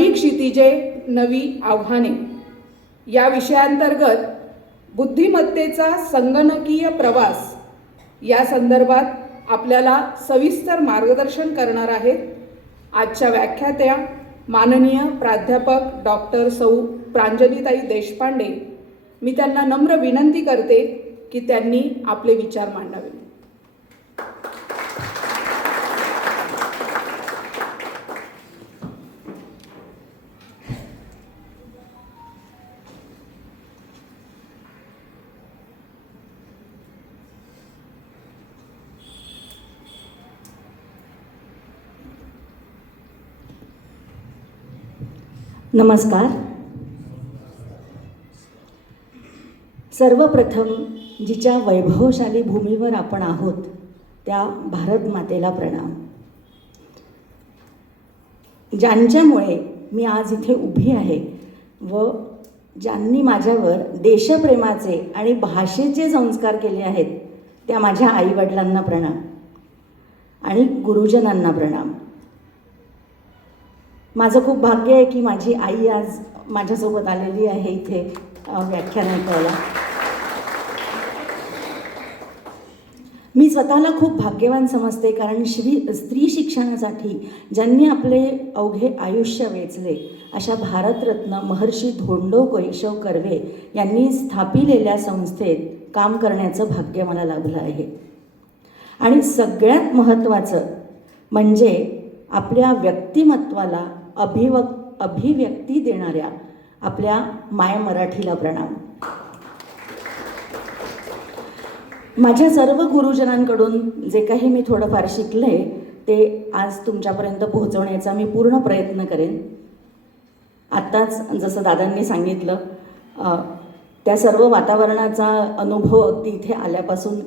नवी क्षितिजे नवी आव्हाने या विषयांतर्गत बुद्धिमत्तेचा संगणकीय प्रवास या संदर्भात आपल्याला सविस्तर मार्गदर्शन करणार आहेत आजच्या व्याख्यात्या माननीय प्राध्यापक डॉक्टर सौ प्रांजलीताई देशपांडे। मी त्यांना नम्र विनंती करते की त्यांनी आपले विचार मांडावे। नमस्कार। सर्वप्रथम जिच्या वैभवशाली भूमीवर आपण आहोत त्या भारत मातेला प्रणाम। ज्यांच्यामुळे मी आज इथे उभी आहे व ज्यांनी माझ्यावर देशप्रेमाचे आणि भाषेचे संस्कार केले आहेत त्या माझ्या आईवडिलांना प्रणाम आणि गुरुजनांना प्रणाम। माझं खूप भाग्य आहे की माझी आई आज माझ्यासोबत आलेली आहे इथे व्याख्यान ऐकायला। मी स्वतःला खूप भाग्यवान समजते कारण स्त्री शिक्षणासाठी ज्यांनी आपले अवघे आयुष्य वेचले अशा भारतरत्न महर्षी धोंडो केशव कर्वे यांनी स्थापिलेल्या संस्थेत काम करण्याचं भाग्य मला लाभलं आहे। आणि सगळ्यात महत्त्वाचं म्हणजे आपल्या व्यक्तिमत्वाला अभिव्यक्ती देणाऱ्या आपल्या माय मराठीला प्रणाम। माझ्या सर्व गुरुजनांकडून जे काही मी थोडंफार शिकले ते आज तुमच्यापर्यंत पोहोचवण्याचा मी पूर्ण प्रयत्न करेन। आत्ताच जसं दादांनी सांगितलं त्या सर्व वातावरणाचा अनुभव अगदी इथे आल्यापासून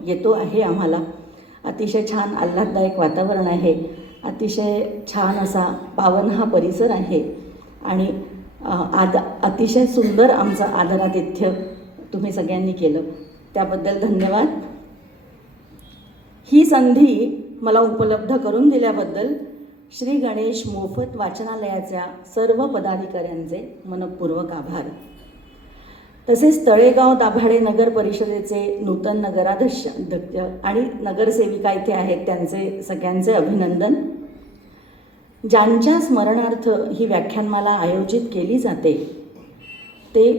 येतो आहे आम्हाला। अतिशय छान आल्हाददायक वातावरण आहे, अतिशय छान असा पावन हा परिसर आहे आणि अतिशय सुंदर आमचं आदरातिथ्य तुम्ही सगळ्यांनी केलं त्याबद्दल धन्यवाद। ही संधी मला उपलब्ध करून दिल्याबद्दल श्री गणेश मोफत वाचनालयाच्या सर्व पदाधिकाऱ्यांचे मनपूर्वक आभार। तसेच तळेगाव दाभाडे नगर परिषदेचे नूतन नगराध्यक्ष आणि नगरसेविका इथे आहेत त्यांचे सगळ्यांचे अभिनंदन। ज्यांच्या स्मरणार्थ ही व्याख्यानमाला आयोजित केली जाते ते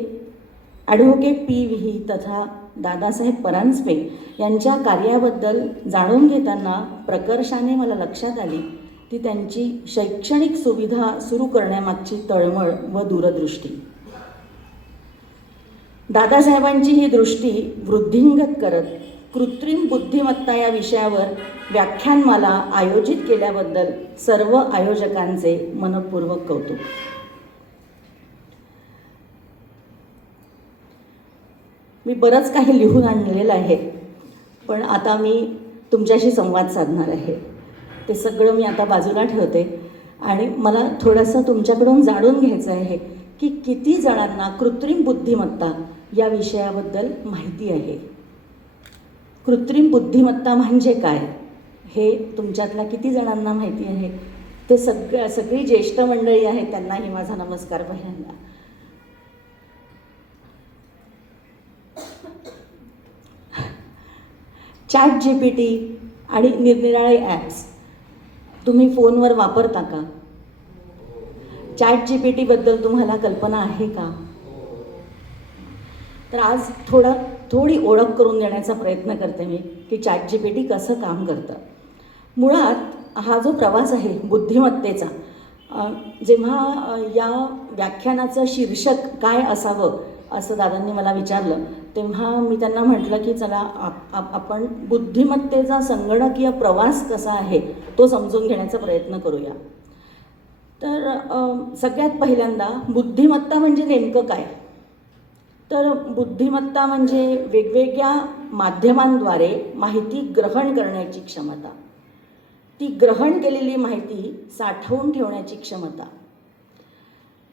ॲडव्होकेट पी.व्ही. तथा दादासाहेब परांजपे यांच्या कार्याबद्दल जाणून घेताना प्रकर्षाने मला लक्षात आली ती त्यांची शैक्षणिक सुविधा सुरू करण्यामागची तळमळ व दूरदृष्टी। दादासाहेबांची ही दृष्टी वृद्धिंगत करत कृत्रिम बुद्धिमत्ता या विषयावर व्याख्यानमाला आयोजित केल्याबद्दल सर्व आयोजकांचे मनपूर्वक कौतुक। मी बरंच काही लिहून आणलेलं आहे पण आता मी तुमच्याशी संवाद साधणार आहे ते सगळं मी आता बाजूला ठेवते आणि मला थोडंसं तुमच्याकडून जाणून घ्यायचं आहे की किती जणांना कृत्रिम बुद्धिमत्ता या विषयाबद्दल माहिती आहे। कृत्रिम बुद्धिमत्ता म्हणजे काय हे तुमच्यातल्या किती जणांना माहिती आहे? ते सगळी ज्येष्ठ मंडळी आहेत त्यांनाही माझा नमस्कार पहिल्यांदा। ChatGPT आणि निरनिराळे ॲप्स तुम्ही फोनवर वापरता का? ChatGPT बद्दल तुम्हाला कल्पना आहे का? तर आज थोडी ओळख करून देण्याचा प्रयत्न करते मी की ChatGPT कसं काम करतं। मुळात हा जो प्रवास आहे बुद्धिमत्तेचा, जेव्हा या व्याख्यानाचं शीर्षक काय असावं असं दादांनी मला विचारलं तेव्हा मी त्यांना म्हटलं की चला आपण बुद्धिमत्तेचा संगणकीय प्रवास कसा आहे तो समजून घेण्याचा प्रयत्न करूया। तर सगळ्यात पहिल्यांदा बुद्धिमत्ता म्हणजे नेमकं काय? तर बुद्धिमत्ता म्हणजे वेगवेगळ्या माध्यमांद्वारे माहिती ग्रहण करण्याची क्षमता, ती ग्रहण केलेली माहिती साठवून ठेवण्याची क्षमता,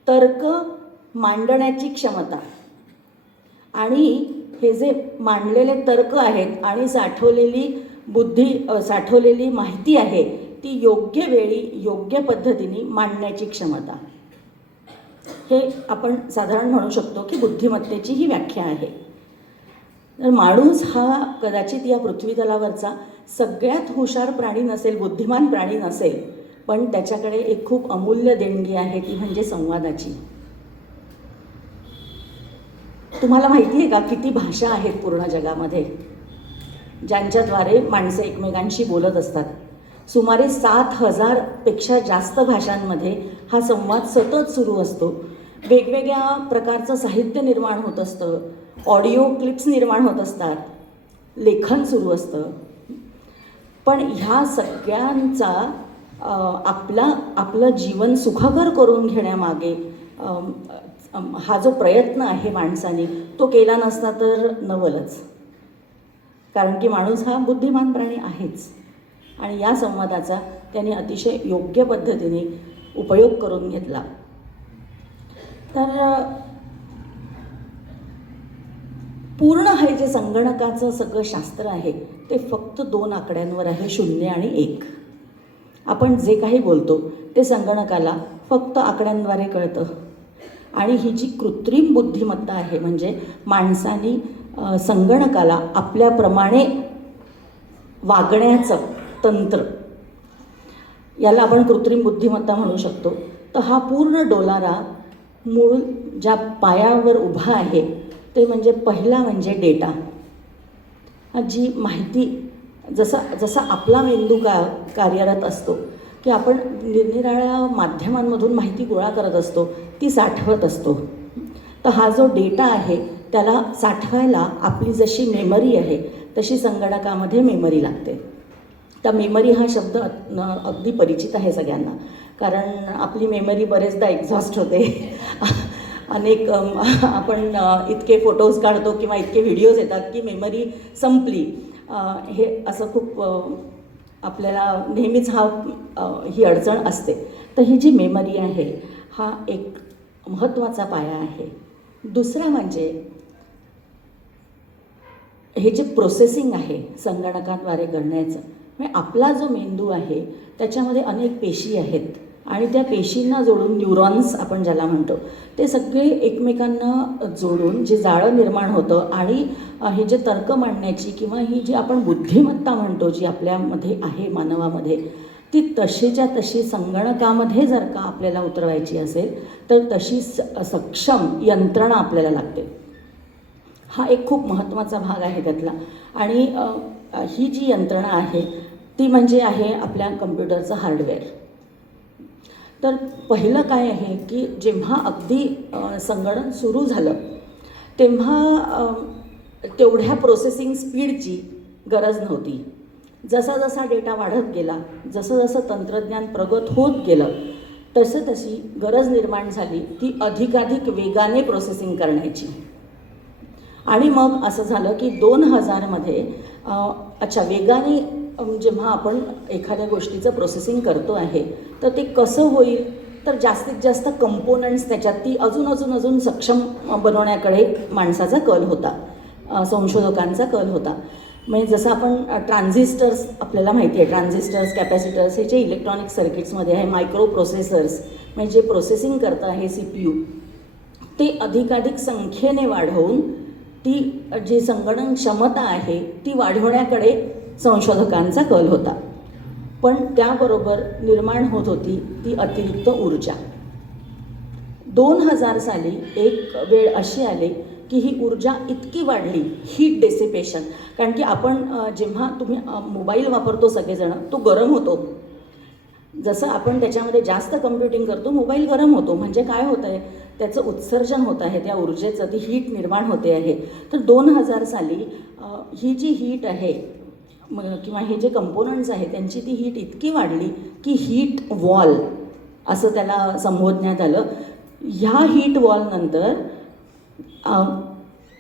तर्क मांडण्याची क्षमता आणि हे जे मांडलेले तर्क आहेत आणि साठवलेली माहिती आहे ती योग्य वेळी योग्य पद्धतीने मांडण्याची क्षमता. हे आपण साधारण म्हणू शकतो की बुद्धिमत्तेची ही व्याख्या आहे. तर माणूस हा कदाचित या पृथ्वीतलावरचा सगळ्यात हुशार प्राणी नसेल, बुद्धिमान प्राणी नसेल, पण त्याच्याकडे एक खूप अमूल्य देणगी आहे, ती म्हणजे संवादाची. तुम्हाला माहिती आहे का किती भाषा आहेत पूर्ण जगामध्ये ज्यांच्याद्वारे माणसं एकमेकांशी बोलत असतात? सुमारे 7,000 पेक्षा जास्त भाषांमध्ये हा संवाद सतत सुरू असतो. वेगवेगळ्या प्रकारचं साहित्य निर्माण होत असतं, ऑडिओ क्लिप्स निर्माण होत असतात, लेखन सुरू असतं. पण ह्या सगळ्यांचा आपलं जीवन सुखकर करून घेण्यामागे हा जो प्रयत्न आहे माणसाने, तो केला नसता तर नवलच. कारण की माणूस हा बुद्धिमान प्राणी आहेच आणि या संवादाचा त्याने अतिशय योग्य पद्धतीने उपयोग करून घेतला. तर पूर्ण हे जे संगणकाचं सगळं शास्त्र आहे ते फक्त 2 आकड्यांवर आहे, 0 आणि 1. आपण जे काही बोलतो ते संगणकाला फक्त आकड्यांद्वारे कळतं. आणि ही जी कृत्रिम बुद्धिमत्ता आहे, म्हणजे माणसानी संगणकाला आपल्याप्रमाणे वागण्याचं तंत्र, याला आपण कृत्रिम बुद्धिमत्ता म्हणू शकतो. तर हा पूर्ण डोलारा मूळ ज्या पायावर उभा आहे ते म्हणजे पहिला म्हणजे डेटा. जी माहिती जसा आपला मेंदू कार्यरत असतो की आपण निरनिराळ्या माध्यमांमधून माहिती गोळा करत असतो, ती साठवत असतो. तर हा जो डेटा आहे त्याला साठवायला आपली जशी मेमरी आहे तशी संगणकामध्ये मेमरी लागते. तर मेमरी हा शब्द अगदी परिचित आहे सगळ्यांना, कारण आपली मेमरी बरेचदा एक्झॉस्ट होते. अनेक आपण इतके फोटोज काढतो किंवा इतके व्हिडिओज येतात की मेमरी संपली. हे असं खूप आपल्याला नेहमीच ही अडचण असते. तर ही जी मेमरी आहे हा एक महत्त्वाचा पाया आहे. दुसरा म्हणजे हे जे प्रोसेसिंग आहे संगणकाद्वारे करण्याचं, म्हणजे आपला जो मेंदू आहे त्याच्यामध्ये अनेक पेशी आहेत आणि त्या पेशींना जोडून न्यूरॉन्स आपण ज्याला म्हणतो, ते सगळे एकमेकांना जोडून जे जाळं निर्माण होतं आणि हे जे तर्क मांडण्याची किंवा ही जी आपण बुद्धिमत्ता म्हणतो जी आपल्यामध्ये आहे मानवामध्ये, ती तशीच्या तशी संगणकामध्ये जर का आपल्याला उतरवायची असेल तर तशी सक्षम यंत्रणा आपल्याला लागते. हा एक खूप महत्त्वाचा भाग आहे त्यातला. आणि ही जी यंत्रणा आहे ती म्हणजे आहे आपल्या कम्प्युटरचं हार्डवेअर. तर पहिलं काय आहे की जेव्हा अगदी संगणक सुरू झालं तेव्हा तेवढ्या प्रोसेसिंग स्पीडची गरज नव्हती. जसा जसा डेटा वाढत गेला, जसं जसं तंत्रज्ञान प्रगत होत गेलं, तशी गरज निर्माण झाली ती अधिकाधिक वेगाने प्रोसेसिंग करण्याची. आणि मग असं झालं की 2000मध्ये वेगाने जेव्हा आपण एखाद्या गोष्टीचं प्रोसेसिंग करतो आहे तर ते कसं होईल, तर जास्तीत जास्त कंपोनंट्स त्याच्यात ती अजून सक्षम बनवण्याकडे माणसाचा कल होता, संशोधकांचा कल होता. म्हणजे जसं आपण ट्रान्झिस्टर्स, आपल्याला माहिती आहे ट्रान्झिस्टर्स, कॅपॅसिटर्स, हे जे इलेक्ट्रॉनिक सर्किट्समध्ये आहे, मायक्रो प्रोसेसर्स म्हणजे जे प्रोसेसिंग करतं आहे CPU, ते अधिकाधिक संख्येने वाढवून ती जी संगणन क्षमता आहे ती वाढवण्याकडे संशोधकांचा कल होता. पण त्याबरोबर निर्माण होत होती ती अतिरिक्त ऊर्जा. 2000 साली एक वेळ अशी आली की ही ऊर्जा इतकी वाढली, हीट डेसिपेशन. कारण की आपण जेव्हा तुम्ही मोबाईल वापरतो सगळेजण, तो गरम होतो. जसं आपण त्याच्यामध्ये जास्त कम्प्युटिंग करतो, मोबाईल गरम होतो. म्हणजे काय होतं आहे, त्याचं उत्सर्जन होत आहे, त्या ऊर्जेचं ती हीट निर्माण होते आहे. तर 2000 साली ही जी हीट आहे किंवा हे जे कंपोनंट्स आहेत त्यांची ती हीट इतकी वाढली की हीट वॉल असं त्याला संबोधण्यात आलं. ह्या हीट वॉलनंतर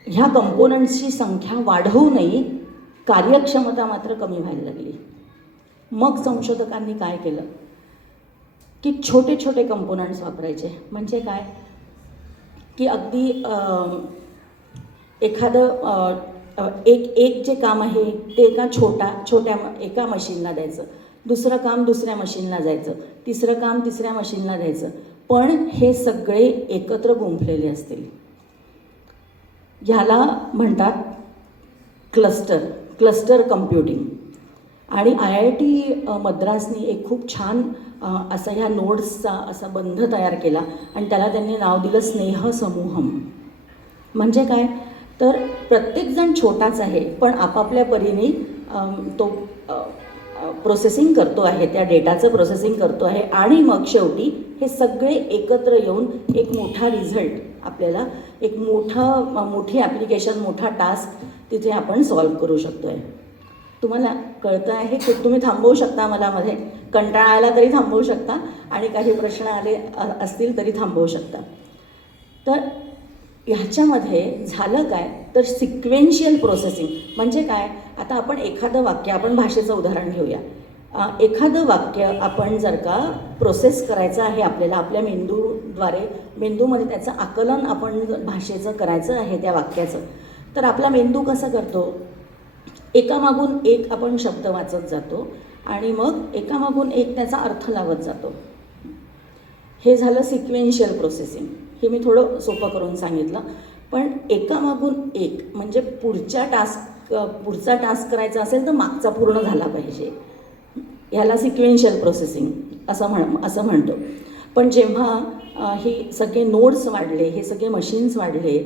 ह्या कंपोनंट्सची संख्या वाढवूनही कार्यक्षमता मात्र कमी व्हायला लागली. मग संशोधकांनी काय केलं की छोटे छोटे कंपोनंट्स वापरायचे. म्हणजे काय की अगदी एखादं एक जे काम आहे ते छोट्या एका मशीनला द्यायचं. दुसरं काम दुसऱ्या मशीनला जायचं, तिसरं काम तिसऱ्या मशीनला द्यायचं, पण हे सगळे एकत्र गुंफलेले असतील. ह्याला म्हणतात क्लस्टर कम्प्युटिंग. आणि IIT मद्रासनी एक खूप छान असा ह्या नोड्सचा असा बंध तयार केला आणि त्याला त्यांनी नाव दिलं स्नेहसमूहम. म्हणजे काय, तर प्रत्येकजण छोटाच आहे, पण आपापल्या परीने तो प्रोसेसिंग करतो आहे, त्या डेटाचं प्रोसेसिंग करतो आहे आणि मग शेवटी हे सगळे एकत्र येऊन एक मोठा रिझल्ट आपल्याला, एक मोठी ॲप्लिकेशन, मोठा टास्क तिथे आपण सॉल्व करू शकतो आहे. तुम्हाला कळतं आहे की तुम्ही थांबवू शकता, मला मध्ये कंटाळा आला तरी थांबवू शकता आणि काही प्रश्न आले असतील तरी थांबवू शकता. तर ह्याच्यामध्ये झालं काय, तर सिक्वेन्शियल प्रोसेसिंग म्हणजे काय, आता आपण एखादं वाक्य, आपण भाषेचं उदाहरण घेऊया. एखादं वाक्य आपण जर का प्रोसेस करायचं आहे आपल्याला आपल्या मेंदूद्वारे, मेंदूमध्ये त्याचं आकलन आपण भाषेचं करायचं आहे त्या वाक्याचं, तर आपला मेंदू कसं करतो, एकामागून एक आपण शब्द वाचत जातो आणि मग एकामागून एक त्याचा अर्थ लावत जातो. हे झालं सिक्वेन्शियल प्रोसेसिंग. हे मी थोडं सोपं करून सांगितलं, पण एकामागून एक म्हणजे पुढचा टास्क करायचा असेल तर मागचा पूर्ण झाला पाहिजे, ह्याला सिक्वेन्शियल प्रोसेसिंग असं म्हणतो. पण जेव्हा हे सगळे नोड्स वाढले, हे सगळे मशीन्स वाढले,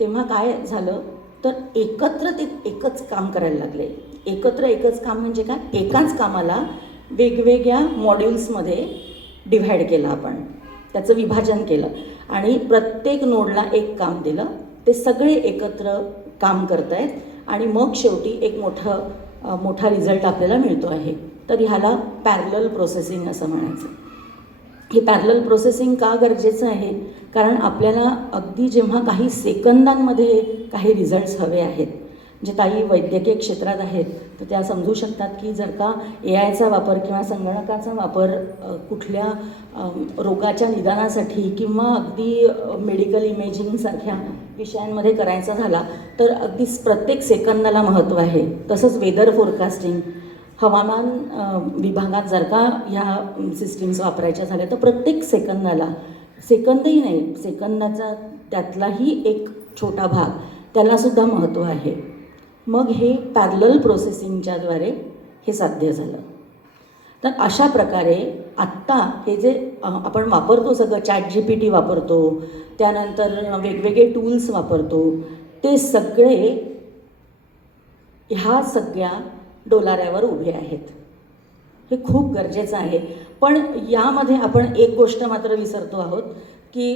तेव्हा काय झालं, तर एकत्र ते एकच काम करायला लागले. एकच काम म्हणजे काय, एकाच कामाला वेगवेगळ्या मॉड्यूल्समध्ये डिव्हाइड केलं, आपण त्याचं विभाजन केलं आणि प्रत्येक नोडला एक काम दिलं. ते सगळे एकत्र काम करत आहेत आणि मग शेवटी एक मोठा रिझल्ट आपल्याला मिळतो आहे. तर ह्याला पॅरलल प्रोसेसिंग असं म्हणायचं. हे पॅरलल प्रोसेसिंग का गरजेचं आहे, कारण आपल्याला अगदी जेव्हा काही सेकंदांमध्ये काही रिझल्ट्स हवे आहेत, जे ताई वैद्यकीय क्षेत्रात आहेत तर त्या समजू शकतात की जर का AIचा वापर किंवा संगणकाचा वापर कुठल्या रोगाच्या निदानासाठी किंवा अगदी मेडिकल इमेजिंगसारख्या विषयांमध्ये करायचा झाला तर अगदी प्रत्येक सेकंदाला महत्त्व आहे. तसंच वेदर फोरकास्टिंग, हवामान विभागात जर का ह्या सिस्टीम्स वापरायच्या झाल्या तर प्रत्येक सेकंदाला, सेकंदही नाही, सेकंदाचा त्यातलाही एक छोटा भाग, त्यालासुद्धा महत्त्व आहे. मग हे पॅरलल प्रोसेसिंगच्याद्वारे हे साध्य झालं. तर अशा प्रकारे आत्ता हे जे आपण वापरतो सगळं, ChatGPT वापरतो, त्यानंतर वेगवेगळे टूल्स वापरतो, ते सगळे ह्या सगळ्या डोलाऱ्यावर उभे आहेत. हे खूप गरजेचं आहे. पण यामध्ये आपण एक गोष्ट मात्र विसरतो आहोत की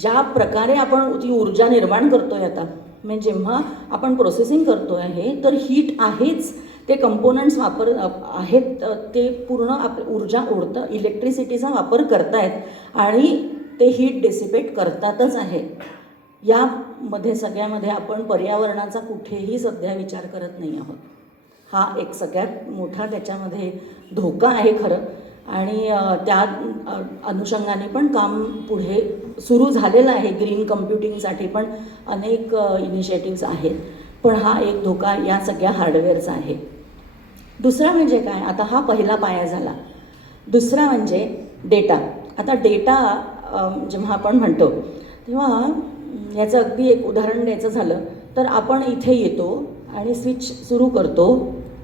ज्या प्रकारे आपण ती ऊर्जा निर्माण करतो आहे आता, म्हणजे जेव्हा आपण प्रोसेसिंग करतो आहे तर हीट आहेच, ते कंपोनंट्स आहेत, ते पूर्ण ऊर्जा ओढतं, इलेक्ट्रिसिटीचा वापर करतायत आणि ते हीट डिसिपेट करतातच आहे. यामध्ये सगळ्यामध्ये आपण पर्यावरणाचा कुठेही सध्या विचार करत नाही आहोत. हा एक सगळ्यात मोठा त्याच्यामध्ये धोका आहे खरं. आणि त्या अनुषंगाने पण काम पुढे सुरू झालेलं आहे. ग्रीन कम्प्युटिंगसाठी पण अनेक इनिशिएटिव्स आहेत, पण हा एक धोका या सगळ्या हार्डवेअरचा आहे. दुसरा म्हणजे काय, आता हा पहिला पाया झाला. दुसरा म्हणजे डेटा. आता डेटा जेव्हा आपण म्हणतो तेव्हा याचं अगदी एक उदाहरण द्यायचं झालं तर आपण इथे येतो आणि स्विच सुरू करतो,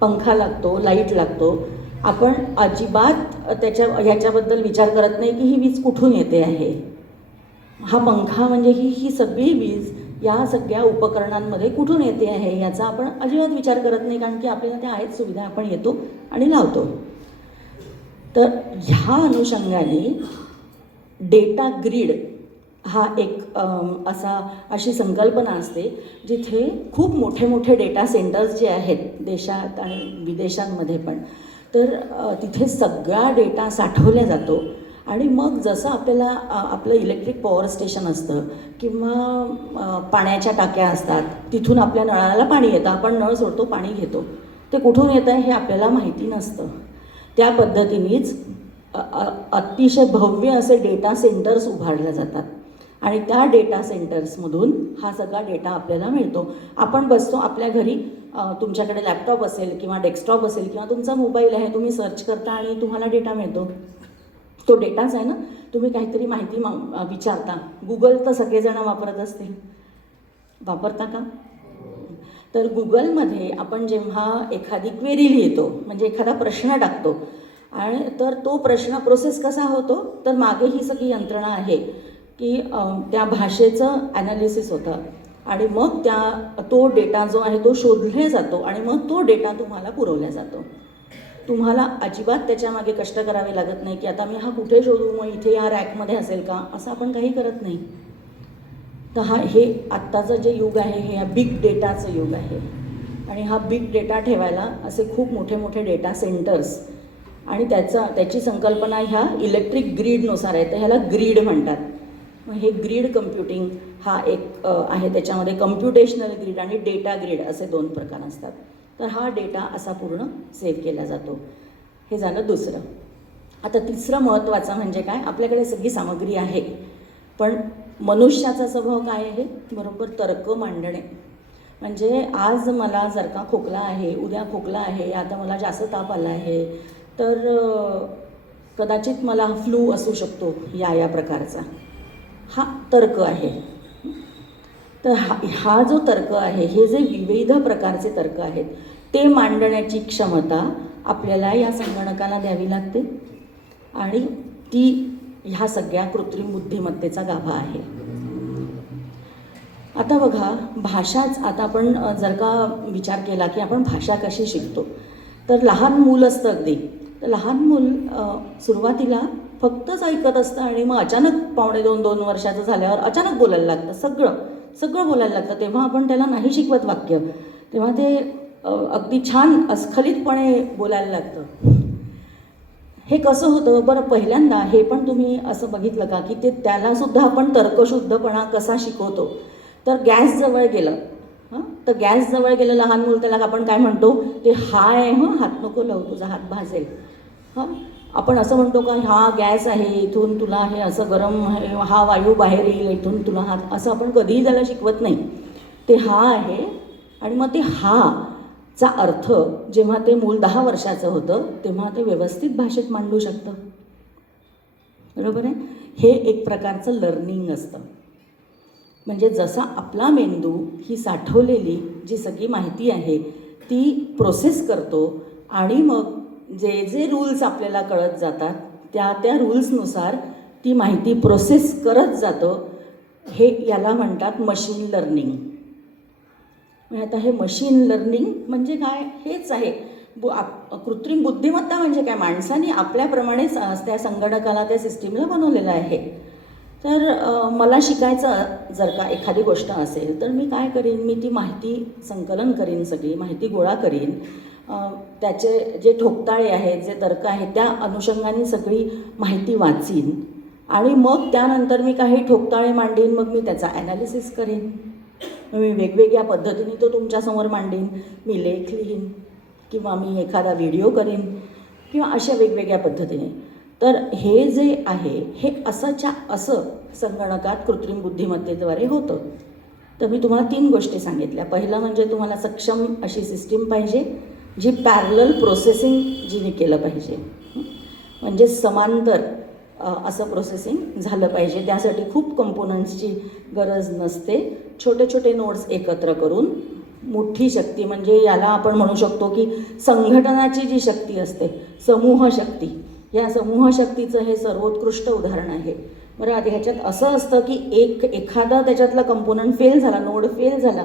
पंखा लागतो, लाईट लागतो, आपण अजिबात ह्याच्याबद्दल विचार करत नाही की ही वीज कुठून येते आहे. हा पंखा म्हणजे ही सगळी वीज या सगळ्या उपकरणांमध्ये कुठून येते आहे याचा आपण अजिबात विचार करत नाही, कारण की आपल्याला त्या आहेत सुविधा, आपण येतो आणि लावतो. तर ह्या अनुषंगाने डेटा ग्रीड हा एक अशी संकल्पना असते जिथे खूप मोठे मोठे डेटा सेंटर्स जे आहेत देशात आणि विदेशांमध्ये पण, तर तिथे सगळा डेटा साठवला जातो आणि मग जसं आपल्याला आपलं इलेक्ट्रिक पॉवर स्टेशन असतं किंवा पाण्याच्या टाक्या असतात, तिथून आपल्या नळाला पाणी येतं, आपण नळ सोडतो, पाणी घेतो, ते कुठून येतं आहे हे आपल्याला माहिती नसतं. त्या पद्धतीनेच अतिशय भव्य असे डेटा सेंटर्स उभारले जातात आणि त्या डेटा सेंटर्समधून हा सगळा डेटा आपल्याला मिळतो. आपण बसतो आपल्या घरी, तुमच्याकडे लॅपटॉप असेल किंवा डेस्कटॉप असेल किंवा तुमचा मोबाईल आहे, तुम्ही सर्च करता आणि तुम्हाला डेटा मिळतो. तो डेटाच आहे ना. तुम्ही काहीतरी माहिती विचारता, गुगल तर सगळेजण वापरत असतील, वापरता का? तर गुगलमध्ये आपण जेव्हा एखादी क्वेरी लिहितो, म्हणजे एखादा प्रश्न टाकतो, आणि तर तो प्रश्न प्रोसेस कसा होतो, तर मागे ही सगळी यंत्रणा आहे की त्या भाषेचं ॲनालिसिस होतं आणि मग तो डेटा जो आहे तो शोधला जातो आणि मग तो डेटा तुम्हाला पुरवला जातो. तुम्हाला अजिबात त्याच्यामागे कष्ट करावे लागत नाही की आता मी हा कुठे शोधू, मग इथे या रॅकमध्ये असेल का, असं आपण काही करत नाही. तर हे आत्ताचं जे युग आहे हे या बिग डेटाचं युग आहे आणि हा बिग डेटा ठेवायला असे खूप मोठे मोठे डेटा सेंटर्स आणि त्याची संकल्पना ह्या इलेक्ट्रिक ग्रीडनुसार आहे. तर ह्याला ग्रीड म्हणतात. मग हे ग्रीड कम्प्युटिंग हा एक आहे. त्याच्यामध्ये कम्प्युटेशनल ग्रीड आणि डेटा ग्रीड असे 2 प्रकार असतात. तर हा डेटा असा पूर्ण सेव्ह केला जातो. हे झालं दुसरं. आता तिसरं महत्त्वाचं म्हणजे काय, आपल्याकडे सगळी सामग्री आहे, पण मनुष्याचा स्वभाव काय आहे, बरोबर तर्क मांडणे. म्हणजे आज मला जर का खोकला आहे, उद्या खोकला आहे, आता मला जास्त ताप आला आहे, तर कदाचित मला फ्लू असू शकतो या प्रकारचा. हा तर्क आहे. तर हा जो तर्क आहे, हे जे विविध प्रकारचे तर्क आहेत ते मांडण्याची क्षमता आपल्याला या संगणकाला द्यावी लागते आणि ती ह्या सगळ्या कृत्रिम बुद्धिमत्तेचा गाभा आहे. आता बघा, भाषाच, आता आपण जर का विचार केला की आपण भाषा कशी शिकतो, तर लहान मूल असतं अगदी, तर लहान मूल सुरुवातीला फक्तच ऐकत असतं आणि मग अचानक 1.5-2 वर्षाचं झाल्यावर अचानक बोलायला लागतं, सगळं बोलायला लागतं. तेव्हा आपण त्याला नाही शिकवत वाक्य, तेव्हा ते अगदी छान अस्खलितपणे बोलायला लागतं. हे कसं होतं बरं? पहिल्यांदा हे पण तुम्ही असं बघितलं का की त्यालासुद्धा आपण तर्कशुद्धपणा कसा शिकवतो, तर गॅस जवळ गेलं, तर गॅस जवळ गेलं लहान मूल, त्याला आपण काय म्हणतो, ते हाय हात नको लावू, तुझा हात भाजेल. आपण असं म्हणतो का हा गॅस आहे, इथून तुला हे असं गरम आहे, हा वायू बाहेर येईल, इथून तुला हात, असं आपण कधीही त्याला शिकवत नाही. ते हा आहे आणि मग ते हाचा अर्थ जेव्हा ते मूल 10 वर्षाचं होतं तेव्हा ते व्यवस्थित भाषेत मांडू शकतं. बरोबर आहे. हे एक प्रकारचं लर्निंग असतं. म्हणजे जसा आपला मेंदू ही साठवलेली जी सगळी माहिती आहे ती प्रोसेस करतो आणि मग जे रूल्स आपल्याला कळत जातात त्या रूल्सनुसार ती माहिती प्रोसेस करत जातो. हे याला म्हणतात मशीन लर्निंग. आता हे मशीन लर्निंग म्हणजे काय, हेच आहे. कृत्रिम बुद्धिमत्ता म्हणजे काय, माणसाने आपल्याप्रमाणे त्या संगणकाला, त्या सिस्टीमला बनवलेलं आहे. तर मला शिकायचं जर का एखादी गोष्ट असेल तर मी काय करीन, मी ती माहिती संकलन करीन, सगळी माहिती गोळा करीन, त्याचे जे ठोकताळे आहेत, जे तर्क आहेत, त्या अनुषंगाने सगळी माहिती वाचीन आणि मग त्यानंतर मी काही ठोकताळे मांडीन, मग मी त्याचा ॲनालिसिस करीन, मी वेगवेगळ्या पद्धतीने तो तुमच्यासमोर मांडीन, मी लेख लिहीन किंवा मी एखादा व्हिडिओ करीन किंवा अशा वेगवेगळ्या पद्धतीने. तर हे जे आहे हे असं संगणकात कृत्रिम बुद्धिमत्तेद्वारे होतं. तर मी तुम्हाला 3 गोष्टी सांगितल्या. पहिलं म्हणजे तुम्हाला सक्षम अशी सिस्टीम पाहिजे जी पॅरलल प्रोसेसिंग जिने केलं पाहिजे, म्हणजे समांतर असं प्रोसेसिंग झालं पाहिजे. त्यासाठी खूप कंपोनंट्सची गरज नसते. छोटे छोटे नोड्स एकत्र करून मोठी शक्ती, म्हणजे याला आपण म्हणू शकतो की संघटनाची जी शक्ती असते, समूह शक्ती, या समूह शक्तीचं हे सर्वोत्कृष्ट उदाहरण आहे. बरं, आता ह्याच्यात असं असतं की एखादा त्याच्यातला कंपोनंट फेल झाला, नोड फेल झाला,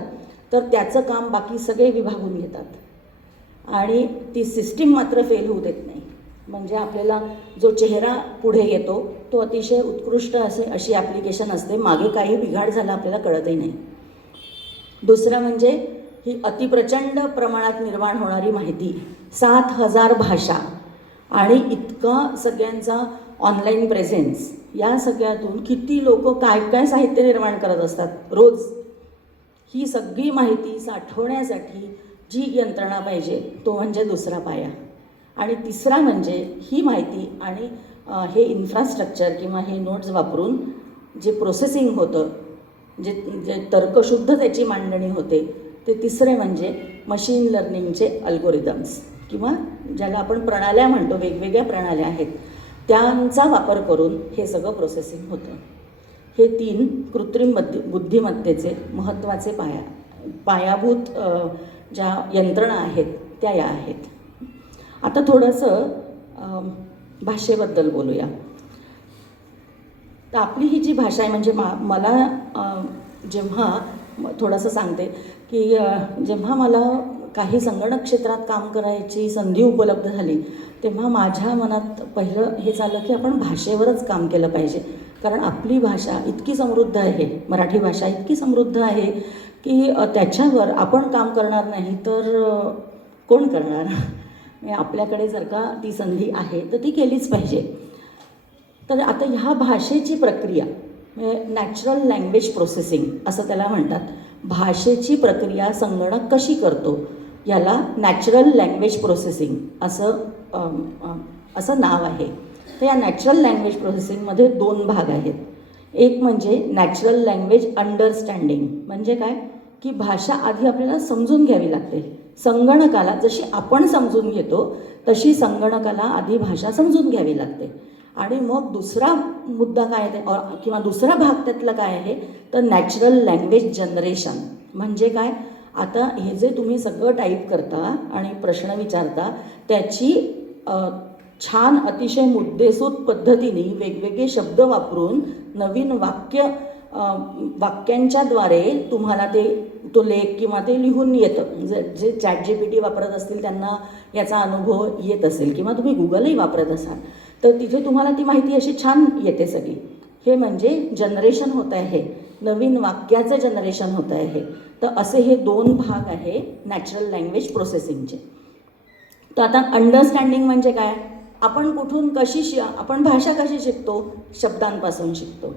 तर त्याचं काम बाकी सगळे विभागून घेतात आणि ती सिस्टीम मात्र फेल होऊ देत नाही. म्हणजे आपल्याला जो चेहरा पुढे येतो तो अतिशय उत्कृष्ट अशी ॲप्लिकेशन असते, मागे काही बिघाड झाला आपल्याला कळतही नाही. दुसरं म्हणजे ही अतिप्रचंड प्रमाणात निर्माण होणारी माहिती, 7,000 भाषा आणि इतका सगळ्यांचा ऑनलाईन प्रेझेन्स, या सगळ्यातून किती लोक काय काय साहित्य निर्माण करत असतात रोज. ही सगळी माहिती साठवण्यासाठी जी यंत्रणा पाहिजे तो म्हणजे दुसरा पाया. आणि तिसरा म्हणजे ही माहिती आणि हे इन्फ्रास्ट्रक्चर किंवा हे नोड्स वापरून जे प्रोसेसिंग होतं, जे जे तर्कशुद्ध त्याची मांडणी होते, ते तिसरे म्हणजे मशीन लर्निंगचे अल्गोरिदम्स किंवा ज्याला आपण प्रणाल्या म्हणतो, वेगवेगळ्या प्रणाल्या आहेत, त्यांचा वापर करून हे सगळं प्रोसेसिंग होतं. हे 3 कृत्रिम बुद्धिमत्तेचे महत्त्वाचे पायाभूत ज्या यंत्रणा आहेत त्या या आहेत. आता थोडंसं भाषेबद्दल बोलूया. तर आपली ही जी भाषा आहे, म्हणजे मला जेव्हा थोडंसं सांगते की जेव्हा मला काही संगणक क्षेत्रात काम करायची संधी उपलब्ध झाली, तेव्हा माझ्या मनात पहिलं हे झालं की आपण भाषेवरच काम केलं पाहिजे. कारण आपली भाषा इतकी समृद्ध आहे, मराठी भाषा इतकी समृद्ध आहे की त्याच्यावर आपण काम करणार नाही तर कोण करणार? म्हणजे आपल्याकडे जर का ती संधी आहे तर ती केलीच पाहिजे. तर आता ह्या भाषेची प्रक्रिया म्हणजे नॅचरल लँग्वेज प्रोसेसिंग असं त्याला म्हणतात. भाषेची प्रक्रिया संगणक कशी करतो याला नॅचरल लँग्वेज प्रोसेसिंग असं नाव आहे. तर या नॅचरल लँग्वेज प्रोसेसिंगमध्ये 2 भाग आहेत. एक म्हणजे नॅचरल लँग्वेज अंडरस्टँडिंग. म्हणजे काय की भाषा आधी आपल्याला समजून घ्यावी लागते. संगणकाला जशी आपण समजून घेतो तशी संगणकाला आधी भाषा समजून घ्यावी लागते. आणि मग दुसरा मुद्दा काय आहे किंवा दुसरा भाग त्यातला काय आहे तर नॅचरल लँग्वेज जनरेशन. म्हणजे काय, आता हे जे तुम्ही सगळं टाईप करता आणि प्रश्न विचारता त्याची छान अतिशय मुद्देसूद पद्धतीने वेगवेगळे शब्द वापरून नवीन वाक्यांच्याद्वारे तुम्हाला तो लेख किंवा ते लिहून येतं. जे ChatGPT वापरत असतील त्यांना याचा अनुभव येत असेल किंवा तुम्ही गुगलही वापरत असाल तर तिथे तुम्हाला ती माहिती अशी छान येते सगळी. हे म्हणजे जनरेशन होत आहे, नवीन वाक्याचं जनरेशन होत आहे. तर असे हे 2 भाग आहे नॅचरल लँग्वेज प्रोसेसिंगचे. तर आता अंडरस्टँडिंग म्हणजे काय, आपण कुठून आपण भाषा कशी शिकतो, शब्दांपासून शिकतो.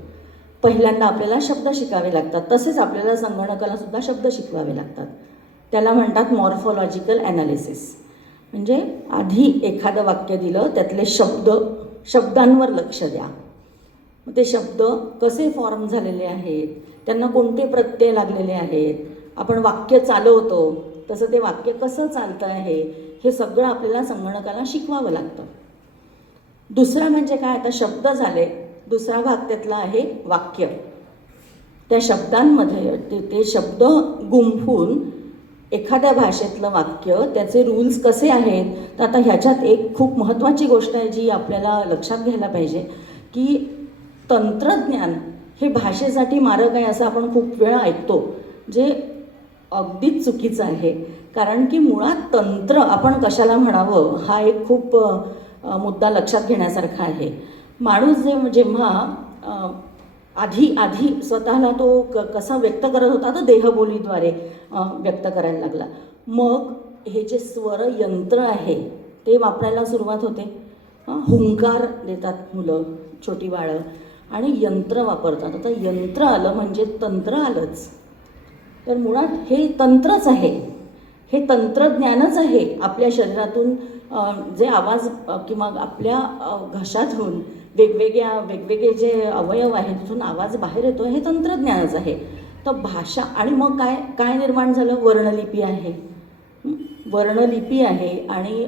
पहिल्यांदा आपल्याला शब्द शिकावे लागतात, तसेच आपल्याला संगणकाला सुद्धा शब्द शिकवावे लागतात. त्याला म्हणतात मॉर्फोलॉजिकल ॲनालिसिस. म्हणजे आधी एखादं वाक्य दिलं, त्यातले शब्दांवर लक्ष द्या. मग ते शब्द कसे फॉर्म झालेले आहेत, त्यांना कोणते प्रत्यय लागलेले आहेत, आपण वाक्य चालवतो तसं ते वाक्य कसं चालतं आहे, हे सगळं आपल्याला संगणकाला शिकवावं लागतं. दुसरा म्हणजे काय, आता शब्द झाले, दुसरा भाग त्यातला आहे वाक्य. त्या शब्दांमध्ये ते शब्द गुंफून एखाद्या भाषेतलं वाक्य, त्याचे रूल्स कसे आहेत. तर आता ह्याच्यात एक खूप महत्त्वाची गोष्ट आहे जी आपल्याला लक्षात घ्यायला पाहिजे की तंत्रज्ञान हे भाषेसाठी मारक आहे असं आपण खूप वेळा ऐकतो, जे अगदीच चुकीचं आहे. कारण की मुळात तंत्र आपण कशाला म्हणावं हा एक खूप मुद्दा लक्षात घेण्यासारखा आहे. माणूस जेव्हा आधी स्वतःला तो कसा व्यक्त करत होता तर देहबोलीद्वारे व्यक्त करायला लागला. मग हे जे स्वर यंत्र आहे ते वापरायला सुरुवात होते. हुंकार देतात मुलं, छोटी बाळं, आणि यंत्र वापरतात. आता यंत्र आलं म्हणजे तंत्र आलंच. तर मुळात हे तंत्रच आहे, हे तंत्रज्ञानच आहे. आपल्या शरीरातून जे आवाज किंवा आपल्या घशातून वेगवेगळे जे अवयव आहेत तिथून आवाज बाहेर येतो, हे तंत्रज्ञानच आहे. तर भाषा आणि मग काय निर्माण झालं, वर्णलिपी आहे. वर्णलिपी आहे आणि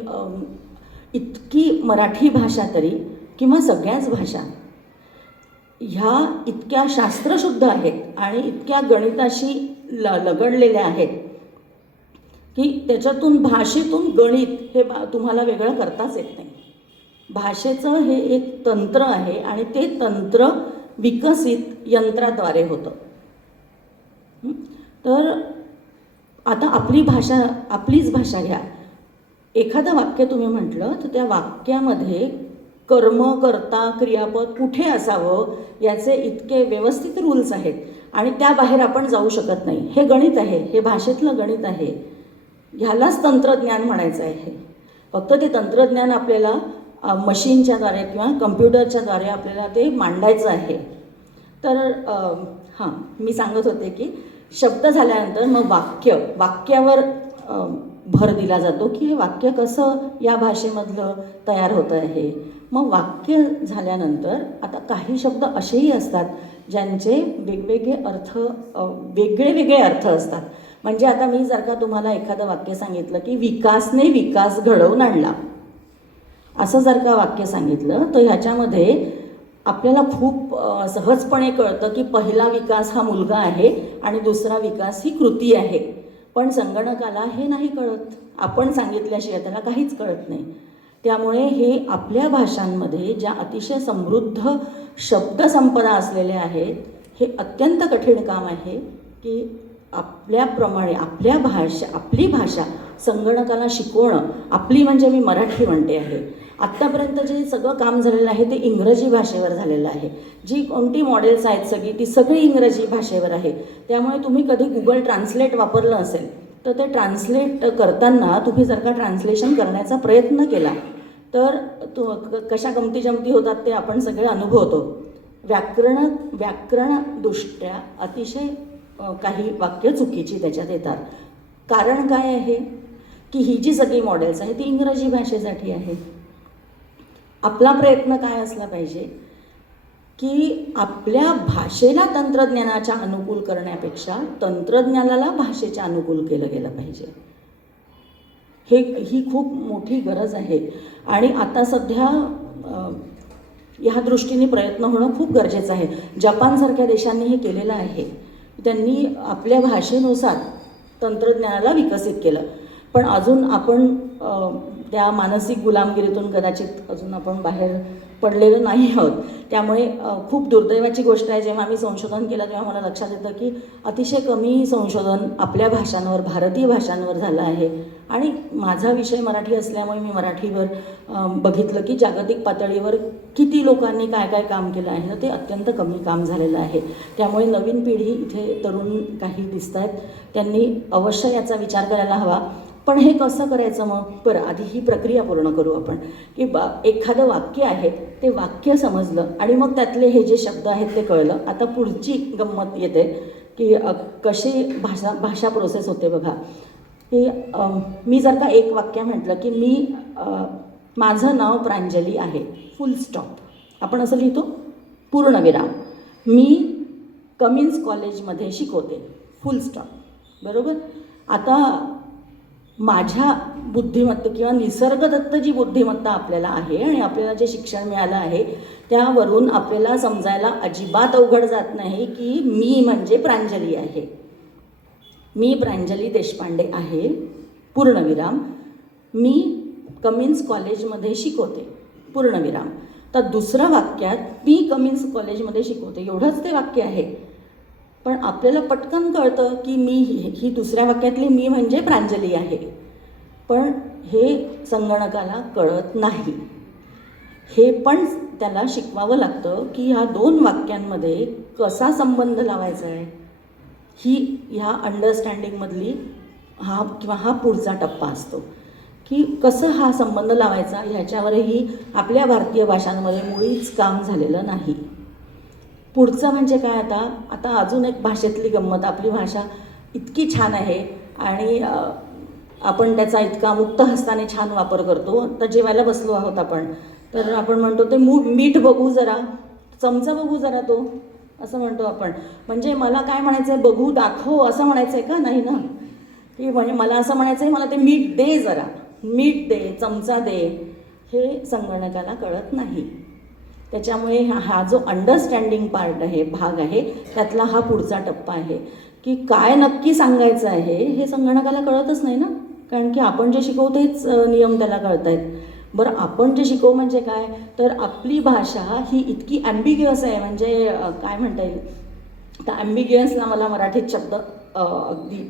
इतकी मराठी भाषा तरी किंवा सगळ्याच भाषा ह्या इतक्या शास्त्रशुद्ध आहेत आणि इतक्या गणिताशी लगडलेल्या आहेत की त्याच्यातून भाषेतून गणित हे तुम्हाला वेगळं करताच येत नाही. भाषेचं हे एक तंत्र आहे आणि ते तंत्र विकसित यंत्राद्वारे होतं. तर आता आपलीच भाषा घ्या. एखादं वाक्य तुम्ही म्हटलं तर त्या वाक्यामध्ये कर्म, कर्ता, क्रियापद कुठे असावं याचे इतके व्यवस्थित रूल्स आहेत आणि त्याबाहेर आपण जाऊ शकत नाही. हे गणित आहे, हे भाषेतलं गणित आहे. ह्यालाच तंत्रज्ञान म्हणायचं आहे. फक्त ते तंत्रज्ञान आपल्याला मशीनच्याद्वारे किंवा कम्प्युटरच्याद्वारे आपल्याला ते मांडायचं आहे. तर मी सांगत होते की शब्द झाल्यानंतर मग वाक्यावर भर दिला जातो की हे वाक्य कसं या भाषेमधलं तयार होतं आहे. मग वाक्य झाल्यानंतर आता काही शब्द असेही असतात ज्यांचे वेगवेगळे अर्थ वेगळे वेगळे अर्थ असतात. म्हणजे आता मी जर का तुम्हाला एखादं वाक्य सांगितलं की विकासने विकास घडवून आणला, असं जर का वाक्य सांगितलं तर ह्याच्यामध्ये आपल्याला खूप सहजपणे कळतं की पहिला विकास हा मुलगा आहे आणि दुसरा विकास ही कृती आहे. पण संगणकाला हे नाही कळत, आपण सांगितल्याशिवाय त्याला काहीच कळत नाही. त्यामुळे हे आपल्या भाषांमध्ये ज्या अतिशय समृद्ध शब्दसंपदा असलेल्या आहेत, हे अत्यंत कठीण काम आहे की आपल्याप्रमाणे आपली भाषा संगणकाला शिकवणं. आपली म्हणजे मी मराठी म्हणते आहे. आत्तापर्यंत जे सगळं काम झालेलं आहे ते इंग्रजी भाषेवर झालेलं आहे. जी कोणती मॉडेल्स आहेत सगळी ती सगळी इंग्रजी भाषेवर आहे. त्यामुळे तुम्ही कधी गुगल ट्रान्सलेट वापरलं असेल तर ते ट्रान्सलेट करताना तुम्ही जर का ट्रान्सलेशन करण्याचा प्रयत्न केला तर कशा गमती जमती होतात ते आपण सगळे अनुभवतो. व्याकरणदृष्ट्या अतिशय काही वाक्य चुकीची त्याच्यात येतात. कारण काय आहे की ही जी सगळी मॉडेल्स आहेत ती इंग्रजी भाषेसाठी आहे. आपला प्रयत्न काय असला पाहिजे की आपल्या भाषेला तंत्रज्ञानाच्या अनुकूल करण्यापेक्षा तंत्रज्ञानाला भाषेच्या अनुकूल केलं गेलं पाहिजे. ही खूप मोठी गरज आहे आणि आता सध्या ह्या दृष्टीने प्रयत्न होणं खूप गरजेचं आहे. जपानसारख्या देशांनी हे केलेलं आहे. त्यांनी आपल्या भाषेनुसार तंत्रज्ञानाला विकसित केलं. पण अजून आपण त्या मानसिक गुलामगिरीतून कदाचित अजून आपण बाहेर पडलेलो नाही आहोत. त्यामुळे खूप दुर्दैवाची गोष्ट आहे. जेव्हा आम्ही संशोधन केलं तेव्हा मला लक्षात येतं की अतिशय कमी संशोधन आपल्या भाषांवर, भारतीय भाषांवर झालं आहे. आणि माझा विषय मराठी असल्यामुळे मी मराठीवर बघितलं की जागतिक पातळीवर किती लोकांनी काय काय काम केलं आहे ना, ते अत्यंत कमी काम झालेलं आहे. त्यामुळे नवीन पिढी इथे तरुण काही दिसत आहेत, त्यांनी अवश्य याचा विचार करायला हवा. पण हे कसं करायचं मग? बरं, आधी ही प्रक्रिया पूर्ण करू आपण की एखादं वाक्य आहे ते वाक्य समजलं आणि मग त्यातले हे जे शब्द आहेत ते कळलं. आता पुढची गंमत येते की कशी भाषा प्रोसेस होते बघा. की मी जर का एक वाक्य म्हटलं की माझं नाव प्रांजली आहे, फुल स्टॉप, आपण असं लिहितो, पूर्णविराम. मी कमिन्स कॉलेजमध्ये शिकवते, फुल स्टॉप, बरोबर. आता माझ्या बुद्धिमत्ता किंवा निसर्गदत्त जी बुद्धिमत्ता आपल्याला आहे आणि आपल्याला जे शिक्षण मिळालं आहे त्यावरून आपल्याला समजायला अजिबात अवघड जात नाही की मी म्हणजे प्रांजली आहे. मी प्रांजली देशपांडे आहे, पूर्णविराम. मी कमिन्स कॉलेजमध्ये शिकवते, पूर्णविराम. तर दुसऱ्या वाक्यात मी कमिन्स कॉलेजमध्ये शिकवते एवढंच ते वाक्य आहे. पण आपल्याला पटकन कळतं की मी ही दुसऱ्या वाक्यातली मी म्हणजे प्रांजली आहे. पण हे संगणकाला कळत नाही. हे पण त्याला शिकवावं लागतं की ह्या दोन वाक्यांमध्ये कसा संबंध लावायचा आहे. ह्या अंडरस्टँडिंगमधली हा पुढचा टप्पा असतो की कसं हा संबंध लावायचा. ह्याच्यावरही आपल्या भारतीय भाषांमध्ये मुळीच काम झालेलं नाही. पुढचं म्हणजे काय, आता अजून एक भाषेतली गंमत. आपली भाषा इतकी छान आहे आणि आपण त्याचा इतका मुक्त हस्ताने छान वापर करतो. तर जेवायला बसलो आहोत आपण, तर आपण म्हणतो ते मीठ बघू जरा, चमचा बघू जरा तो, असं म्हणतो आपण. म्हणजे मला काय म्हणायचं आहे, बघू दाखव असं म्हणायचं आहे का? नाही ना. की म्हणजे मला असं म्हणायचं आहे, मला ते मीठ दे जरा, मीठ दे, चमचा दे. हे संगणकाला कळत नाही. त्याच्यामुळे हा जो अंडरस्टँडिंग पार्ट आहे, भाग आहे, त्यातला हा पुढचा टप्पा आहे की काय नक्की सांगायचं आहे हे संगणकाला कळतच नाही ना. कारण की आपण जे शिकवतो हेच नियम त्याला कळत आहेत. बरं, आपण जे शिकवू म्हणजे काय, तर आपली भाषा ही इतकी ॲम्बिग्युअस आहे. म्हणजे काय म्हणता येईल, तर ॲम्बिग्युअसला मला मराठीत शब्द अगदी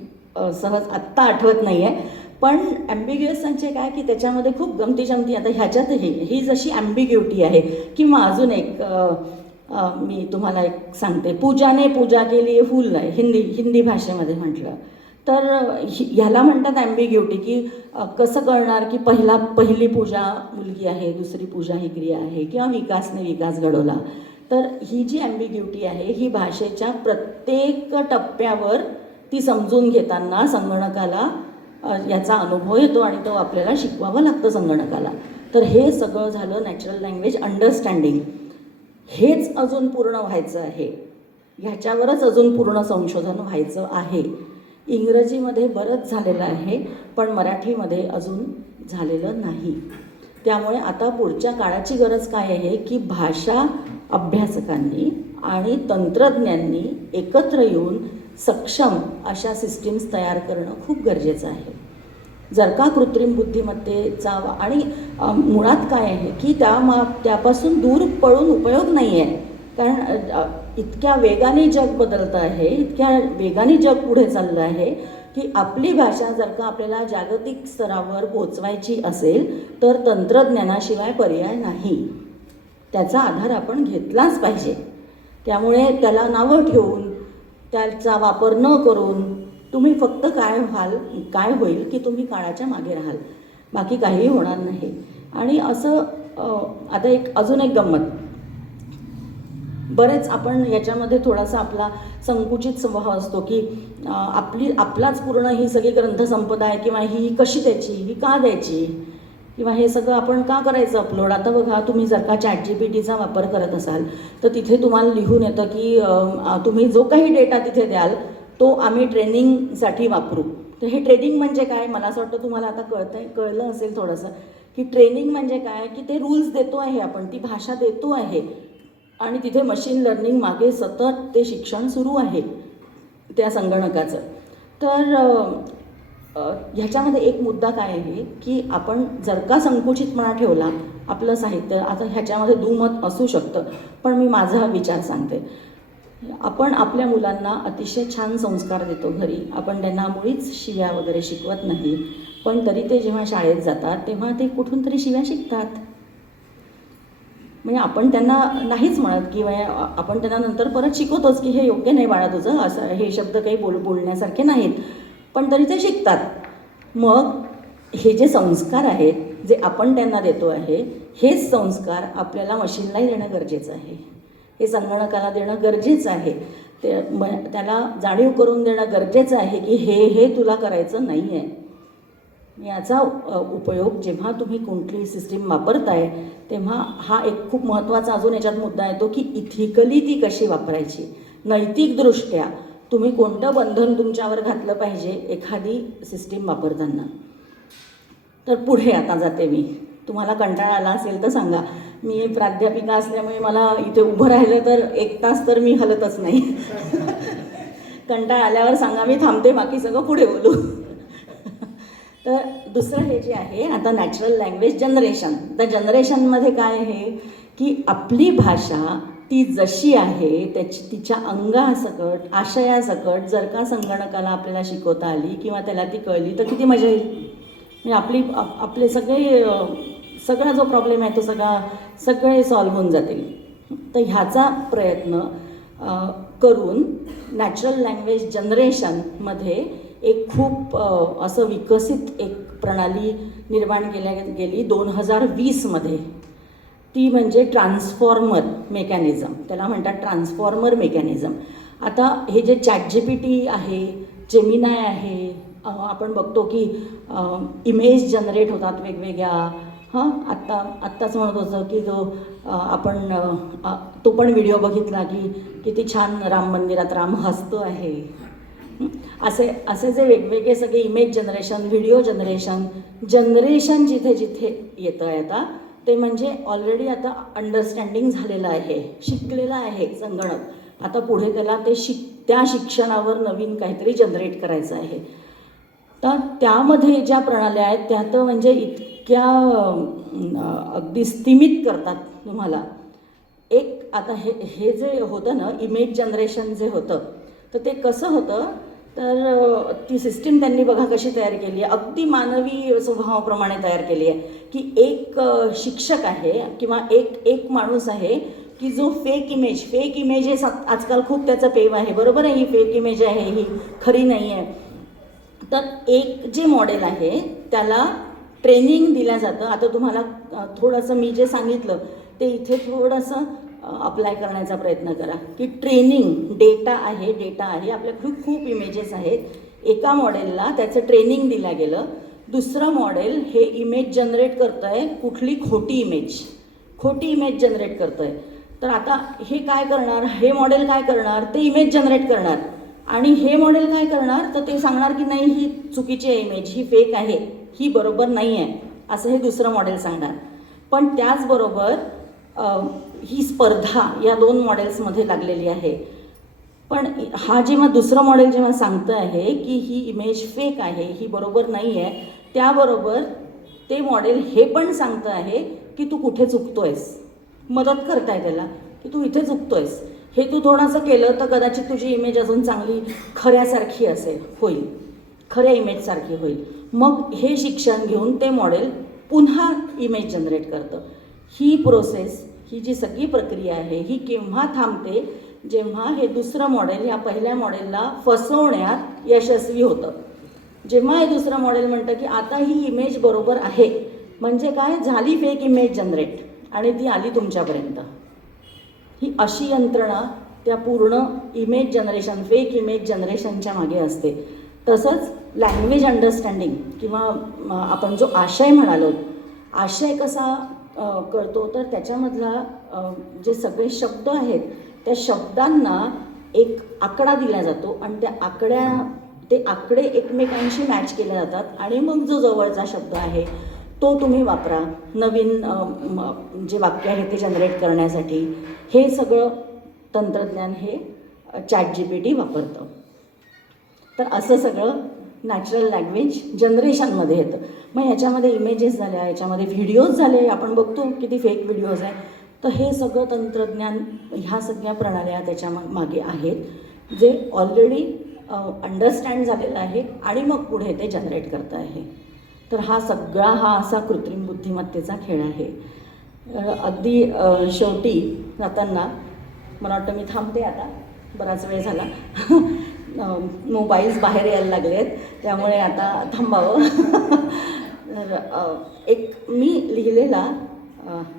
सहज आत्ता आठवत नाही आहे. पण ॲम्बिग्युअस म्हणजे काय की त्याच्यामध्ये खूप गमती जमती. आता ह्याच्यातही ही जशी ॲम्बिग्युटी आहे. किंवा अजून एक मी तुम्हाला एक सांगते, पूजाने पूजा केली फूल आहे, हिंदी भाषेमध्ये म्हटलं तर ह्याला म्हणतात ॲम्बिग्युटी. की कसं कळणार की पहिली पूजा मुलगी आहे, दुसरी पूजा ही क्रिया आहे, किंवा विकासने विकास घडवला. तर ही जी ॲम्बिग्युटी आहे ही भाषेच्या प्रत्येक टप्प्यावर ती समजून घेताना संगणकाला याचा अनुभव येतो आणि तो आपल्याला शिकवावं लागतं संगणकाला. तर हे सगळं झालं नॅचरल लँग्वेज अंडरस्टँडिंग. हेच अजून पूर्ण व्हायचं आहे, ह्याच्यावरच अजून पूर्ण संशोधन व्हायचं आहे. इंग्रजीमध्ये बरंच झालेलं आहे, पण मराठीमध्ये अजून झालेलं नाही. त्यामुळे आता पुढच्या काळाची गरज काय आहे की भाषा अभ्यासकांनी आणि तंत्रज्ञांनी एकत्र येऊन सक्षम अशा सिस्टीम्स तयार करणं खूप गरजेचं आहे. जर का कृत्रिम बुद्धिमत्तेचा आणि मुळात काय आहे की त्यापासून दूर पळून उपयोग नाही आहे. कारण इतक्या वेगाने जग बदलतं आहे, इतक्या वेगाने जग पुढे चाललं आहे की आपली भाषा जर का आपल्याला जागतिक स्तरावर पोचवायची असेल तर तंत्रज्ञानाशिवाय पर्याय नाही. त्याचा आधार आपण घेतलाच पाहिजे. त्यामुळे त्याला नावं ठेवून त्याचा वापर न करून तुम्ही फक्त काय होईल की तुम्ही काळाच्या मागे राहाल, बाकी काहीही होणार नाही. आणि असं आता अजून एक गंमत, बरेच आपण याच्यामध्ये थोडासा आपला संकुचित स्वभाव असतो की आपलाच पूर्ण ही सगळी ग्रंथसंपदा आहे किंवा ही कशी द्यायची, ही का द्यायची, किंवा हे सगळं आपण का करायचं अपलोड. आता बघा, तुम्ही जर का ChatGPTचा वापर करत असाल तर तिथे तुम्हाला लिहून येतं की तुम्ही जो काही डेटा तिथे द्याल तो आम्ही ट्रेनिंगसाठी वापरू. तर हे ट्रेनिंग म्हणजे काय, मला असं वाटतं तुम्हाला आता कळलं असेल थोडंसं की ट्रेनिंग म्हणजे काय, की ते रूल्स देतो आहे आपण, ती भाषा देतो आहे आणि तिथे मशीन लर्निंग मागे सतत ते शिक्षण सुरू आहे त्या संगणकाचं. तर ह्याच्यामध्ये एक मुद्दा काय आहे की आपण जर का संकुचितपणा ठेवला आपलं साहित्य, आता ह्याच्यामध्ये दुमत असू शकतं, पण मी माझा विचार सांगते. आपण आपल्या मुलांना अतिशय छान संस्कार देतो घरी, आपण त्यांना मुळीच शिव्या वगैरे शिकवत नाही, पण तरी ते जेव्हा शाळेत जातात तेव्हा ते कुठून तरी शिव्या शिकतात. म्हणजे आपण त्यांना नाहीच म्हणत किंवा आपण त्यांना नंतर परत शिकवतोच की हे योग्य नाही बाळा तुझं, असं हे शब्द काही बोलण्यासारखे नाहीत, पण तरी ते शिकतात. मग हे जे संस्कार आहेत जे आपण त्यांना देतो आहे, हेच संस्कार आपल्याला मशीनलाही देणं गरजेचं आहे, हे संगणकाला देणं गरजेचं आहे. त्याला जाणीव करून देणं गरजेचं आहे की हे तुला करायचं नाही आहे. याचा उपयोग जेव्हा तुम्ही कुठली सिस्टीम वापरताय तेव्हा हा एक खूप महत्त्वाचा अजून याच्यात मुद्दा येतो की इथिकली ती कशी वापरायची. नैतिकदृष्ट्या तुम्ही कोणतं बंधन तुमच्यावर घातलं पाहिजे एखादी सिस्टीम वापरताना. तर पुढे आता जाते मी. तुम्हाला कंटाळा आला असेल तर सांगा. मी प्राध्यापिका असल्यामुळे मला इथे उभं राहिलं तर 1 तास तर मी हलतच नाही. कंटाळा आल्यावर सांगा, मी थांबते, बाकी सगळं पुढे बोलू. तर दुसरं हे जे आहे आता नॅचरल लँग्वेज जनरेशन. त्या जनरेशनमध्ये काय आहे की आपली भाषा ती जशी आहे तिच्या अंगासकट आशयासकट जर का संगणकाला आपल्याला शिकवता आली किंवा त्याला ती कळली तर किती मजा येईल. म्हणजे आपले सगळा जो प्रॉब्लेम आहे तो सगळे सॉल्व्ह होऊन जातील. तर ह्याचा प्रयत्न करून नॅचरल लँग्वेज जनरेशनमध्ये एक खूप असं विकसित एक प्रणाली निर्माण गेली 2020मध्ये. ती म्हणजे ट्रान्सफॉर्मर मेकॅनिझम, त्याला म्हणतात ट्रान्सफॉर्मर मेकॅनिझम. आता हे जे ChatGPT आहे, जेमिनाय आहे, आपण बघतो की इमेज जनरेट होतात वेगवेगळ्या. आत्ताच म्हणत होतं की तो पण व्हिडिओ बघितला की किती छान राम मंदिरात राम हसतो आहे. असे जे वेगवेगळे सगळे इमेज जनरेशन, व्हिडिओ जनरेशन जिथे जिथे येतं आहे आता, ते म्हणजे ऑलरेडी आता अंडरस्टँडिंग झालेलं आहे, शिकलेलं आहे संगणक. आता पुढे त्याला त्या शिक्षणावर नवीन काहीतरी जनरेट करायचं आहे. तर त्यामध्ये ज्या प्रणाल्या आहेत त्या तर म्हणजे इतक्या अगदी स्तिमित करतात तुम्हाला. आता हे जे होतं ना इमेज जनरेशन जे होतं, तर ते कसं होतं, तर ती सिस्टीम त्यांनी बघा कशी तयार केली आहे, अगदी मानवी स्वभावाप्रमाणे तयार केली आहे की एक शिक्षक आहे किंवा एक माणूस आहे की जो फेक इमेजेस आजकाल खूप त्याचं पेव आहे, बरोबर आहे, ही फेक इमेज आहे, ही खरी नाही आहे. तर एक जे मॉडेल आहे त्याला ट्रेनिंग दिलं जातं. आता तुम्हाला थोडंसं मी जे सांगितलं ते इथे थोडंसं अप्लाय करण्याचा प्रयत्न करा की ट्रेनिंग डेटा आहे आपल्याकडे खूप इमेजेस आहेत. एका मॉडेलला त्याचं ट्रेनिंग दिलं गेलं, दुसरं मॉडेल हे इमेज जनरेट करतं आहे कुठली खोटी इमेज जनरेट करतं आहे. तर आता हे काय करणार, हे मॉडेल काय करणार, ते इमेज जनरेट करणार. आणि हे मॉडेल काय करणार, तर ते सांगणार की नाही ही चुकीची आहे इमेज, ही फेक आहे, ही बरोबर नाही आहे, असं हे दुसरं मॉडेल सांगणार. पण त्याचबरोबर ही स्पर्धा या दोन मॉडेल्समध्ये लागलेली आहे. पण हा जेव्हा दुसरं मॉडेल जेव्हा सांगतं आहे की ही इमेज फेक आहे, ही बरोबर नाही आहे, त्याबरोबर ते मॉडेल हे पण सांगतं आहे की तू कुठे चुकतोयस, मदत करताय त्याला की तू इथे चुकतोयस, हे तू थोडंसं केलं तर कदाचित तुझी इमेज अजून चांगली खऱ्यासारखी होईल, खऱ्या इमेजसारखी होईल. मग हे शिक्षण घेऊन ते मॉडेल पुन्हा इमेज जनरेट करतं. ही प्रोसेस, ही जी सगळी प्रक्रिया आहे ही केव्हा थांबते, जेव्हा हे दुसरं मॉडेल या पहिल्या मॉडेलला फसवण्यात यशस्वी होतं. जेव्हा हे दुसरं मॉडेल म्हणतं की आता ही इमेज बरोबर आहे, म्हणजे काय झाली फेक इमेज जनरेट आणि ती आली तुमच्यापर्यंत. ही अशी यंत्रणा त्या पूर्ण इमेज जनरेशन, फेक इमेज जनरेशनच्या मागे असते. तसंच लँग्वेज अंडरस्टँडिंग किंवा आपण जो आशय म्हणालो, आशय कसा कळतो, तर त्याच्यामधला जे सगळे शब्द आहेत त्या शब्दांना एक आकडा दिला जातो आणि ते आकडे एकमेकांशी मॅच केले जातात आणि मग जो जवळचा शब्द आहे तो तुम्ही वापरा नवीन जे वाक्य आहे ते जनरेट करण्यासाठी. हे सगळं तंत्रज्ञान हे ChatGPT वापरतं. तर असं सगळं नॅचरल लँग्वेज जनरेशनमध्ये येतं. मग याच्यामध्ये इमेजेस झाल्या, याच्यामध्ये व्हिडिओज झाले, आपण बघतो किती फेक व्हिडिओज आहे. तर हे सगळं तंत्रज्ञान, ह्या सगळ्या प्रणाल्या त्याच्या मागे आहेत जे ऑलरेडी अंडरस्टँड झालेलं आहे आणि मग पुढे ते जनरेट करता आहे. तर हा असा कृत्रिम बुद्धिमत्तेचा खेळ आहे. अगदी शेवटी जाताना मला वाटतं मी थांबते आता, बराच वेळ झाला. मोबाईल्स बाहेर यायला लागले आहेत त्यामुळे आता थांबावं. तर एक मी लिहिलेला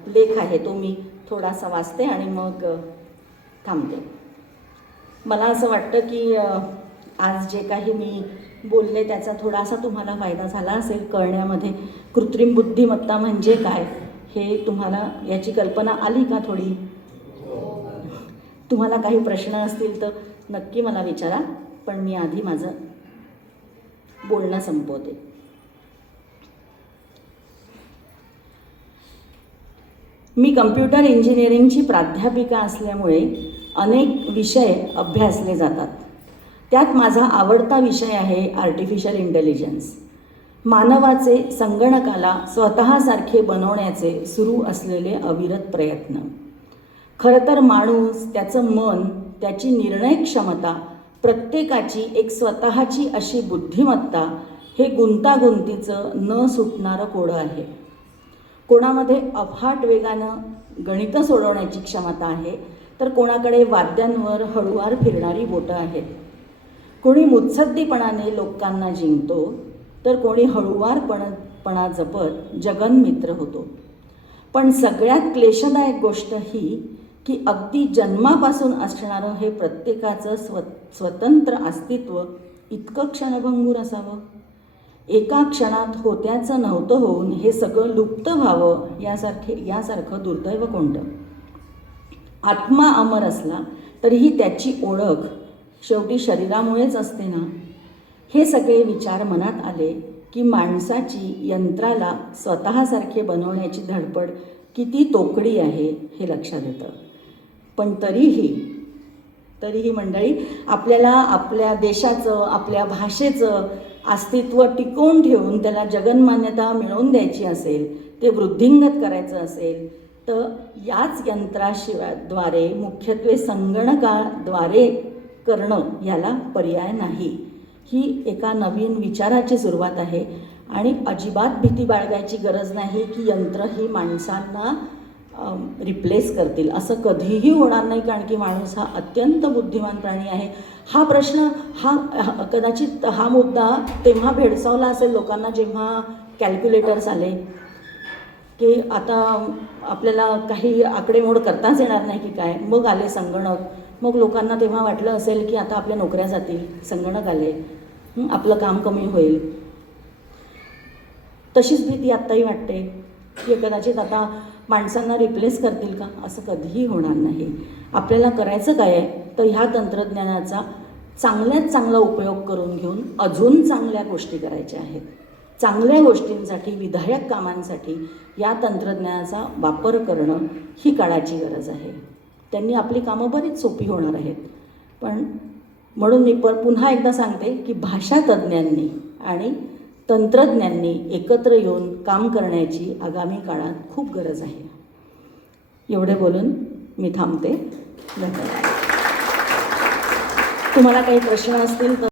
लेख आहे तो मी थोडासा वाचते आणि मग थांबते. मला असं वाटतं की आज जे काही मी बोलले त्याचा थोडासा तुम्हाला फायदा झाला असेल कळण्यामध्ये. कृत्रिम बुद्धिमत्ता म्हणजे काय हे तुम्हाला याची कल्पना आली का थोडी? तुम्हाला काही प्रश्न असतील तर नक्की मला विचारा, पण मी आधी माझं बोलणं संपवते. मी कम्प्युटर इंजिनिअरिंगची प्राध्यापिका असल्यामुळे अनेक विषय अभ्यासले जातात. त्यात माझा आवडता विषय आहे आर्टिफिशियल इंटेलिजन्स. मानवाचे संगणकाला स्वतःसारखे बनवण्याचे सुरू असलेले अविरत प्रयत्न. खरं तर माणूस, त्याचं मन, त्याची निर्णय क्षमता, प्रत्येकाची एक स्वतःची अशी बुद्धिमत्ता हे गुंतागुंतीचं न सुटणारं कोडं आहे. कोणामध्ये अफाट वेगानं गणितं सोडवण्याची क्षमता आहे, तर कोणाकडे वाद्यांवर हळूवार फिरणारी बोटं आहेत. कोणी मुत्सद्दीपणाने लोकांना जिंकतो, तर कोणी हळूवारपणा जपत जगन्मित्र होतो. पण सगळ्यात क्लेशदायक गोष्ट ही की अगदी जन्मापासून असणारं हे प्रत्येकाचं स्वतंत्र अस्तित्व इतकं क्षणभंगूर असावं. एका क्षणात होत्याचं नव्हतं होऊन हे सगळं लुप्त व्हावं यासारखं दुर्दैव कोणतं? आत्मा अमर असला तरीही त्याची ओळख शेवटी शरीरामुळेच असते ना. हे सगळे विचार मनात आले की माणसाची यंत्राला स्वतःसारखे बनवण्याची धडपड किती तोकडी आहे हे लक्षात येतं. पण तरीही मंडळी, आपल्याला आपल्या देशाचं, आपल्या भाषेचं अस्तित्व टिकवून ठेवून त्याला जगन्मान्यता मिळवून द्यायची असेल, ते वृद्धिंगत करायचं असेल, तर याच यंत्राद्वारे, मुख्यत्वे संगणकाद्वारे करणं याला पर्याय नाही. ही एका नवीन विचाराची सुरुवात आहे आणि अजिबात भीती बाळगायची गरज नाही की यंत्र ही माणसांना रिप्लेस करतील. असं कधीही होणार नाही, कारण की माणूस हा अत्यंत बुद्धिमान प्राणी आहे. हा प्रश्न कदाचित हा मुद्दा तेव्हा भेडसावला असेल लोकांना जेव्हा कॅल्क्युलेटर्स आले, की आता आपल्याला काही आकडेमोड करताच येणार नाही की काय. मग आले संगणक, मग लोकांना तेव्हा वाटलं असेल की आता आपल्या नोकऱ्या जातील, संगणक आले, आपलं काम कमी होईल. तशीच भीती आत्ताही वाटते की कदाचित आता माणसांना रिप्लेस करतील का, असं कधीही होणार नाही. आपल्याला करायचं काय आहे तर ह्या तंत्रज्ञानाचा चांगल्यात चांगला उपयोग करून घेऊन अजून चांगल्या गोष्टी करायच्या आहेत. चांगल्या गोष्टींसाठी, विधायक कामांसाठी या तंत्रज्ञानाचा वापर करणं ही काळाची गरज आहे. त्यांनी आपली कामं बरीच सोपी होणार आहेत. पण म्हणून मी पुन्हा एकदा सांगते की भाषा तज्ज्ञांनी आणि तंत्रज्ञांनी एकत्र येऊन काम करण्याची आगामी काळात खूप गरज आहे. एवढे बोलून मी थांबते. धन्यवाद. तुम्हाला काही प्रश्न असतील तर